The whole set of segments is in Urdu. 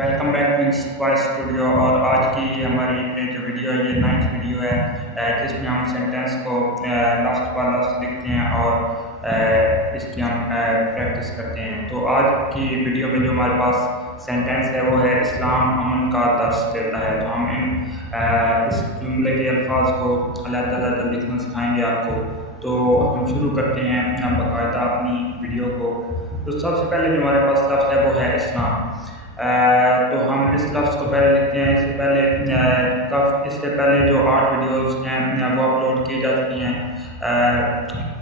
Welcome back to Inspire Studio. اور آج کی ہماری جو ویڈیو ہے یہ 9th ویڈیو ہے جس میں ہم سینٹینس کو لفظ پر لفظ لکھتے ہیں اور اس کی ہم پریکٹس کرتے ہیں. تو آج کی ویڈیو میں جو ہمارے پاس سینٹینس ہے وہ ہے اسلام امن کا درس دیتا ہے. تو ہم اس جملے کے الفاظ کو علیحدہ لکھنا سکھائیں گے آپ کو. تو ہم شروع کرتے ہیں باقاعدہ اپنی ویڈیو کو. تو سب سے پہلے جو ہمارے پاس لفظ ہے وہ ہے اسلام. تو ہم اس لفظ کو پہلے لکھتے ہیں. اس سے پہلے جو 8 ویڈیوز ہیں وہ اپلوڈ کی جا چکی ہیں.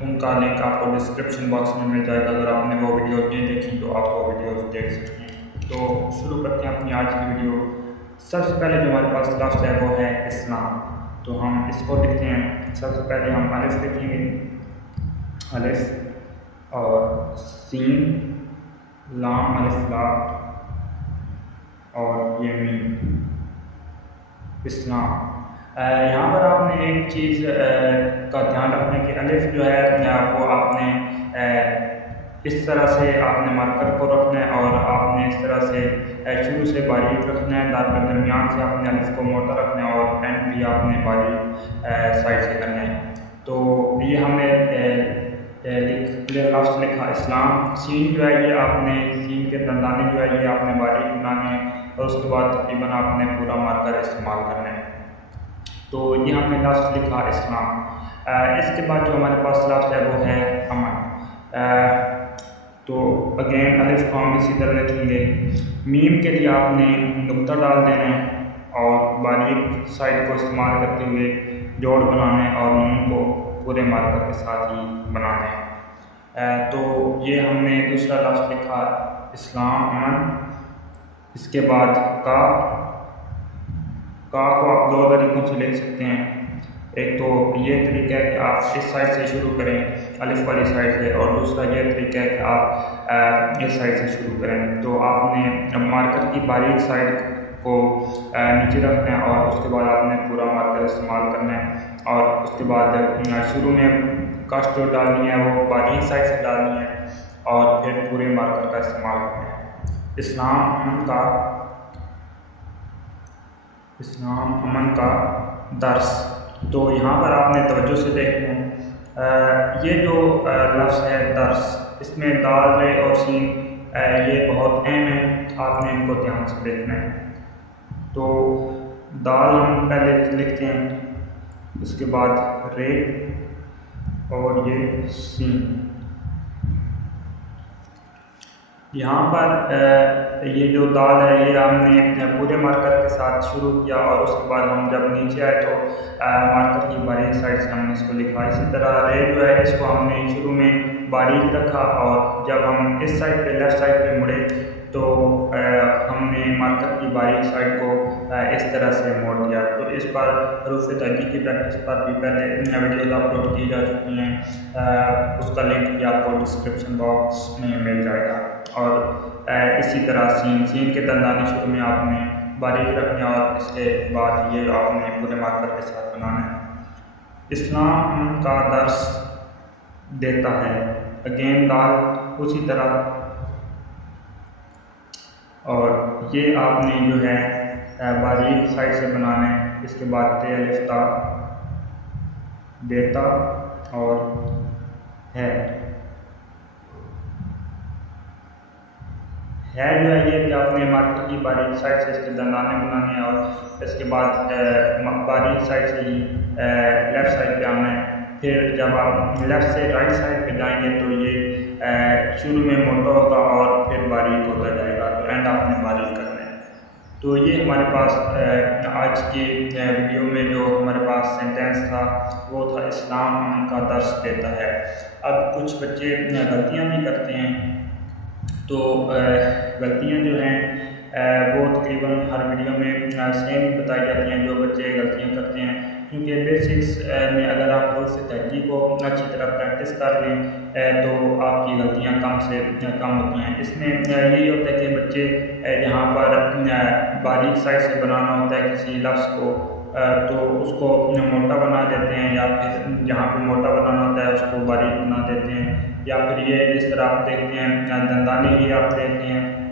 ان کا لنک آپ کو ڈسکرپشن باکس میں مل جائے گا. اگر آپ نے وہ ویڈیوز نہیں دیکھی تو آپ وہ ویڈیوز دیکھ سکتے ہیں. تو شروع کرتے ہیں اپنی آج کی ویڈیو. سب سے پہلے جو ہمارے پاس لفظ ہے وہ ہے اسلام. تو ہم اس کو لکھتے ہیں. سب سے پہلے ہم الف لکھیں گے, الف اور سین, لام الف لا اور یہ میم, اسلام. یہاں پر آپ نے ایک چیز کا دھیان رکھنا ہے کہ الف جو ہے وہ آپ نے اس طرح سے آپ نے مارکر کو رکھنا ہے اور آپ نے اس طرح سے شروع سے باریک رکھنا ہے. درمیان سے آپ نے الف کو موٹا رکھنا ہے اور اینڈ بھی آپ نے باریک سائڈ سے کرنا ہے. تو یہ ہم نے لفظ لکھا اسلام. سین جو ہے یہ آپ نے سین کے دندانے جو ہے یہ آپ نے باریک بنانے ہیں اور اس کے بعد تقریباً آپ نے پورا مارکر استعمال کرنا ہے. تو یہ ہم نے لفظ لکھا اسلام. اس کے بعد جو ہمارے پاس لفظ ہے وہ ہے امن. تو اگین الف کو ہم اسی طرح لکھیں گے. میم کے لیے آپ نے نقطہ ڈال دینا ہے اور باریک سائڈ کو استعمال کرتے ہوئے جوڑ بنانا ہے اور نون کو پورے مارکر کے ساتھ ہی بنانا ہے. تو یہ ہم نے دوسرا لفظ لکھا اسلام امن. اس کے بعد کا کو آپ 2 طریقوں سے لکھ سکتے ہیں. ایک تو یہ طریقہ ہے کہ آپ اس سائڈ سے شروع کریں الف والی سائڈ سے, اور دوسرا یہ طریقہ ہے کہ آپ اس سائڈ سے شروع کریں. تو آپ نے مارکر کی باریک سائڈ کو نیچے رکھنا ہے اور اس کے بعد آپ نے پورا مارکر استعمال کرنا ہے اور اس کے بعد شروع میں کسٹ جو ڈالنی ہے وہ باریک سائڈ سے ڈالنی ہے اور پھر پورے مارکر کا استعمال کرنا ہے. اسلام امن کا درس. تو یہاں پر آپ نے توجہ سے دیکھنا ہے یہ جو لفظ ہے درس, اس میں دال رے اور سین یہ بہت اہم ہے. آپ نے ان کو دھیان سے دیکھنا ہے. تو دال ہم پہلے لکھتے ہیں, اس کے بعد رے اور یہ سین. یہاں پر یہ جو دال ہے یہ ہم نے پورے مارکر کے ساتھ شروع کیا اور اس کے بعد ہم جب نیچے آئے تو مارکر کی باریک سائڈ سے ہم نے اس کو لکھا. اسی طرح رے جو ہے اس کو ہم نے شروع میں باریک رکھا اور جب ہم اس سائڈ پہ لیفٹ سائڈ پہ مڑے تو ہم نے مارکر کی باریک سائڈ کو اس طرح سے موڑ دیا. تو اس پر حروف تہجی کی پریکٹس پر بھی پہلے ویڈیوز اپلوڈ کی جا چکی ہیں. اس کا لنک بھی آپ کو ڈسکرپشن باکس میں مل جائے گا. اور اسی طرح سین کے دندانے شروع میں آپ نے باریک رکھنا ہے اور اس کے بعد یہ آپ نے پورے مارکر کے ساتھ بنانا ہے. اسلام کا درس دیتا ہے. اگین دال اسی طرح, اور یہ آپ نے جو ہے باریک سائڈ سے بنانا ہے. اس کے بعد تے الف تا دیتا اور ہے جو ہے یہ کہ آپ نے مارکر کی باریک سائڈ سے اس کے دندانے بنانے ہیں اور اس کے بعد باریک سائڈ سے ہی لیفٹ سائڈ پہ آنا ہے. پھر جب آپ لیفٹ سے رائٹ سائڈ پہ جائیں گے تو یہ شروع میں موٹا ہوگا اور پھر باریک ہوتا جائے گا. تو اینڈ آپ نے باریک کرنا ہے. تو یہ ہمارے پاس آج کی ویڈیو میں جو ہمارے پاس سینٹینس تھا وہ تھا اسلام امن کا درس دیتا ہے. اب کچھ بچے غلطیاں بھی کرتے ہیں. تو غلطیاں جو ہیں وہ تقریباً ہر ویڈیو میں سیم بتائی جاتی ہیں جو بچے غلطیاں کرتے ہیں, کیونکہ بیسکس میں اگر آپ حروف تہجی کو اچھی طرح پریکٹس کر لیں تو آپ کی غلطیاں کم سے کم ہوتی ہیں. اس میں یہی ہوتا ہے کہ بچے جہاں پر باریک سائڈ سے بنانا ہوتا ہے کسی لفظ کو تو اس کو موٹا بنا دیتے ہیں, یا پھر جہاں پہ موٹا بنانا ہوتا ہے اس کو باریک بنا دیتے ہیں, یا پھر یہ جس طرح آپ دیکھتے ہیں دندانے یہ آپ دیکھتے ہیں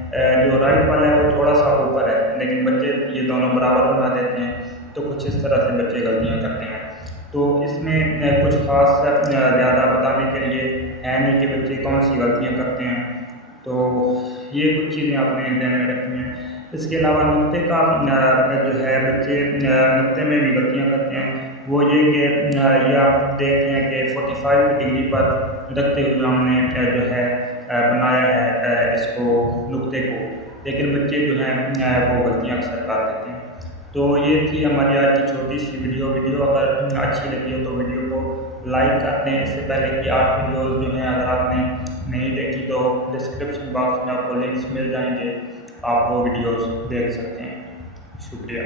جو رائٹ والا ہے وہ تھوڑا سا اوپر لیکن بچے یہ دونوں برابر بنا دیتے ہیں، تو کچھ اس طرح سے بچے غلطیاں کرتے ہیں۔ تو اس میں کچھ خاص زیادہ بتانے کے لیے ہے نہیں کہ بچے کون سی غلطیاں کرتے ہیں، تو یہ کچھ چیزیں آپ نے ذہن میں رکھنی ہیں۔ اس کے علاوہ نقطے کا جو ہے بچے نقطے میں بھی غلطیاں کرتے ہیں، وہ یہ کہ یہ آپ دیکھتے ہیں کہ 45 ڈگری پر رکھتے ہوئے ہم نے جو ہے بنایا ہے اس کو نقطے کو، لیکن بچے جو ہیں وہ غلطیاں اکثر کر دیتے ہیں۔ تو یہ تھی ہماری آج کی چھوٹی سی ویڈیو اگر اچھی لگی ہو تو ویڈیو کو لائک کر دیں۔ اس سے پہلے کہ 8 ویڈیوز جو ہیں اگر آپ نے نہیں دیکھی تو ڈسکرپشن باکس میں آپ کو لنکس مل جائیں گے، آپ وہ ویڈیوز دیکھ سکتے ہیں۔ شکریہ۔